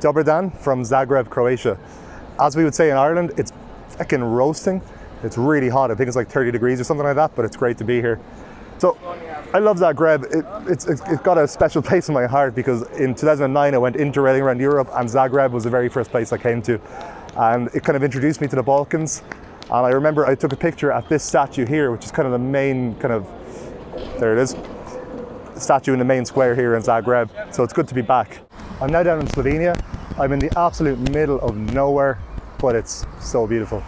Dobar dan from Zagreb, Croatia. As we would say in Ireland, it's fucking roasting. It's really hot. I think it's like 30 degrees or something like that, but it's great to be here. So I love Zagreb. It's got a special place in my heart because in 2009 I went interrailing around Europe, and Zagreb was the very first place I came to. And it kind of introduced me to the Balkans. And I remember I took a picture at this statue here, which is kind of the main there it is, statue in the main square here in Zagreb. So it's good to be back. I'm now down in Slovenia. I'm in the absolute middle of nowhere, but it's so beautiful.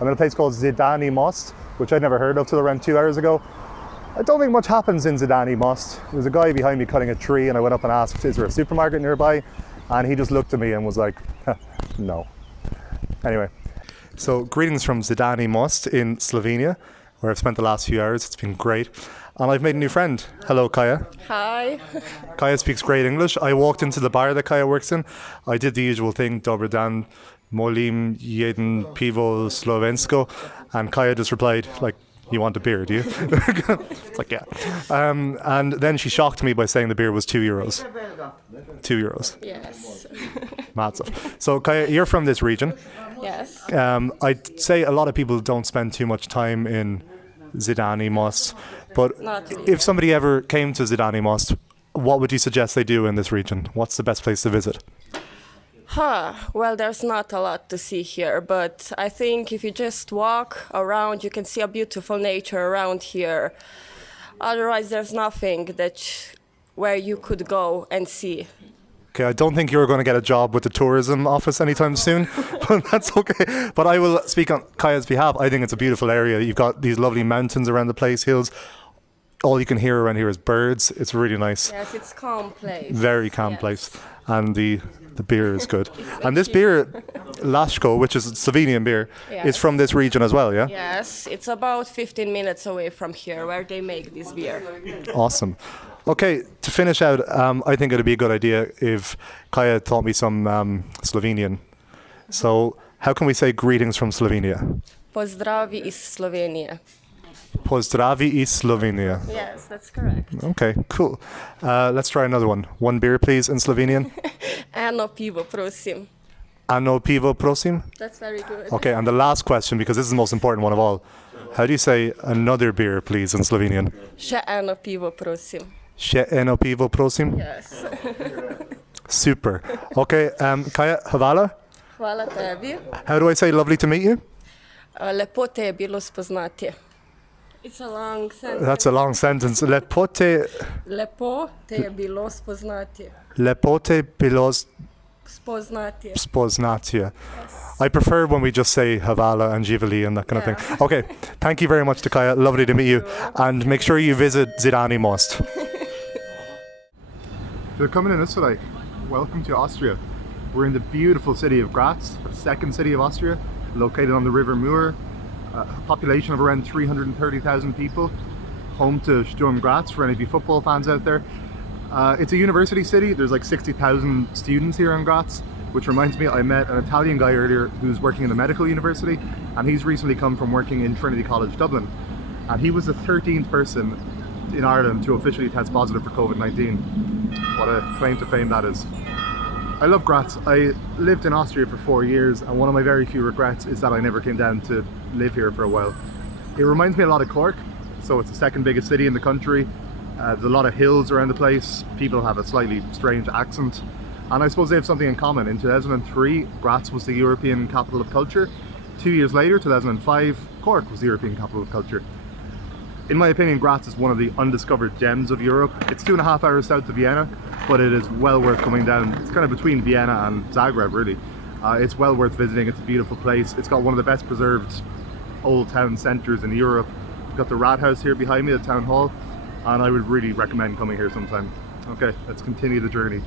I'm in a place called Zidani Most, which I'd never heard of till around 2 hours ago. I don't think much happens in Zidani Most. There's a guy behind me cutting a tree, and I went up and asked, is there a supermarket nearby? And he just looked at me and was like, no. Anyway, so greetings from Zidani Most in Slovenia, where I've spent the last few hours. It's been great. And I've made a new friend. Hello, Kaya. Hi. Kaya speaks great English. I walked into the bar that Kaya works in. I did the usual thing, dobar dan, molim jeden pivo slovensko. And Kaya just replied, like, you want a beer, do you? It's like, yeah. And then she shocked me by saying the beer was €2. €2. Yes. Mad stuff. So Kaya, you're from this region. Yes. I'd say a lot of people don't spend too much time in Zidani Most, but if somebody ever came to Zidani Most, what would you suggest they do in this region? What's the best place to visit? Well, there's not a lot to see here, but I think if you just walk around, you can see a beautiful nature around here. Otherwise, there's nothing where you could go and see. Okay, I don't think you're going to get a job with the tourism office anytime soon, but that's okay. But I will speak on Kaya's behalf. I think it's a beautiful area. You've got these lovely mountains around the place, hills. All you can hear around here is birds. It's really nice. Yes, it's a calm place. Very calm place. And the beer is good. And this beer, Laško, which is Slovenian beer, is from this region as well, yeah? Yes, it's about 15 minutes away from here where they make this beer. Awesome. Okay, to finish out, I think it'd be a good idea if Kaya taught me some Slovenian. So, how can we say greetings from Slovenia? Pozdravi iz Slovenije. Pozdravi iz Slovenije. Yes, that's correct. Okay, cool. Let's try another one. One beer, please, in Slovenian. Eno pivo, prosim. Ano pivo, prosim? That's very good. Okay, and the last question, because this is the most important one of all. How do you say another beer, please, in Slovenian? Še eno pivo, prosim. Še eno pivo, prosim? Yes. Super. Okay, Kaya, hvala. Hvala tebi. How do I say lovely to meet you? Lepo te je bilo spoznati. It's a long sentence. That's a long sentence. Lepo te je bilo spoznati. Lepo te bilo Spoznati. spoznati. Yes. I prefer when we just say Havala and Živali and that kind of thing. Okay, thank you very much to Kaya. Lovely to meet you. And make sure you visit Zidani Most. If you're coming in this way, welcome to Austria. We're in the beautiful city of Graz, the second city of Austria, located on the River Mur. A population of around 330,000 people, home to Sturm Graz for any of you football fans out there. It's a university city. There's like 60,000 students here in Graz, which reminds me, I met an Italian guy earlier who's working in the medical university, and he's recently come from working in Trinity College Dublin, and he was the 13th person in Ireland to officially test positive for COVID-19. What a claim to fame that is. I love Graz. I lived in Austria for 4 years, and one of my very few regrets is that I never came down to live here for a while. It reminds me a lot of Cork, so it's the second biggest city in the country. There's a lot of hills around the place. People have a slightly strange accent, and I suppose they have something in common. In 2003, Graz was the European capital of culture. 2 years later, 2005, Cork was the European capital of culture. In my opinion, Graz is one of the undiscovered gems of Europe. It's 2.5 hours south of Vienna, but it is well worth coming down. It's kind of between Vienna and Zagreb, really. It's well worth visiting. It's a beautiful place. It's got one of the best preserved old town centres in Europe. We've got the Rathaus here behind me, the town hall, and I would really recommend coming here sometime. Okay, let's continue the journey.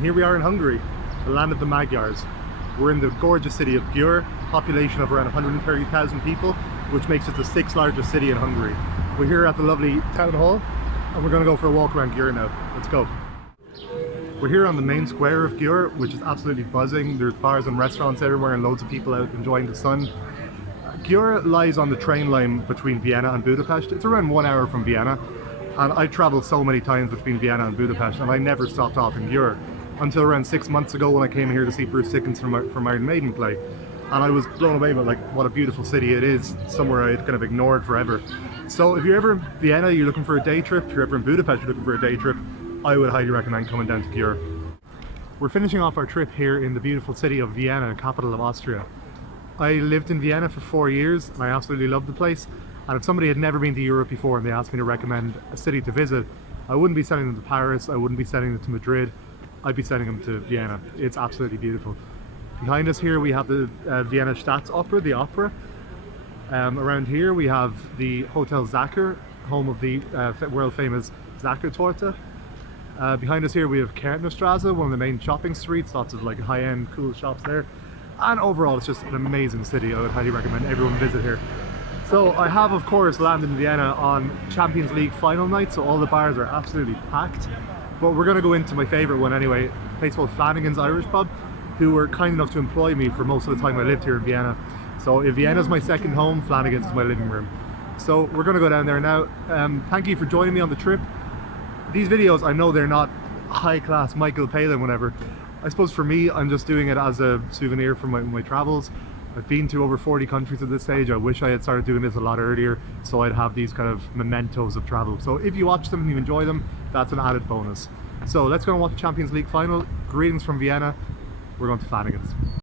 Here we are in Hungary, the land of the Magyars. We're in the gorgeous city of Győr, population of around 130,000 people, which makes it the 6th largest city in Hungary. We're here at the lovely town hall, and we're going to go for a walk around Győr now. Let's go. We're here on the main square of Győr, which is absolutely buzzing. There's bars and restaurants everywhere and loads of people out enjoying the sun. Győr lies on the train line between Vienna and Budapest. It's around 1 hour from Vienna, and I traveled so many times between Vienna and Budapest, and I never stopped off in Győr. until around 6 months ago when I came here to see Bruce Dickinson from Iron Maiden play. And I was blown away by like what a beautiful city it is, somewhere I'd kind of ignored forever. So if you're ever in Vienna, you're looking for a day trip, if you're ever in Budapest, you're looking for a day trip, I would highly recommend coming down to Cure. We're finishing off our trip here in the beautiful city of Vienna, capital of Austria. I lived in Vienna for 4 years and I absolutely loved the place. And if somebody had never been to Europe before and they asked me to recommend a city to visit, I wouldn't be sending them to Paris, I wouldn't be sending them to Madrid, I'd be sending them to Vienna. It's absolutely beautiful. Behind us here we have the Vienna Staatsoper, the opera. Around here we have the Hotel Zacher, home of the world famous Zacher Torte. Behind us here we have Kärntnerstraße, one of the main shopping streets, lots of like high-end cool shops there. And overall it's just an amazing city. I would highly recommend everyone visit here. So I have of course landed in Vienna on Champions League final night, so all the bars are absolutely packed. But we're going to go into my favourite one anyway, a place called Flanagan's Irish Pub, who were kind enough to employ me for most of the time I lived here in Vienna. So if Vienna's my second home, Flanagan's is my living room. So we're going to go down there now. Thank you for joining me on the trip. These videos, I know they're not high class Michael Palin, whatever. I suppose for me, I'm just doing it as a souvenir from my travels. I've been to over 40 countries at this stage. I wish I had started doing this a lot earlier so I'd have these kind of mementos of travel. So if you watch them and you enjoy them, that's an added bonus. So let's go and watch the Champions League final. Greetings from Vienna. We're going to Flanagan's.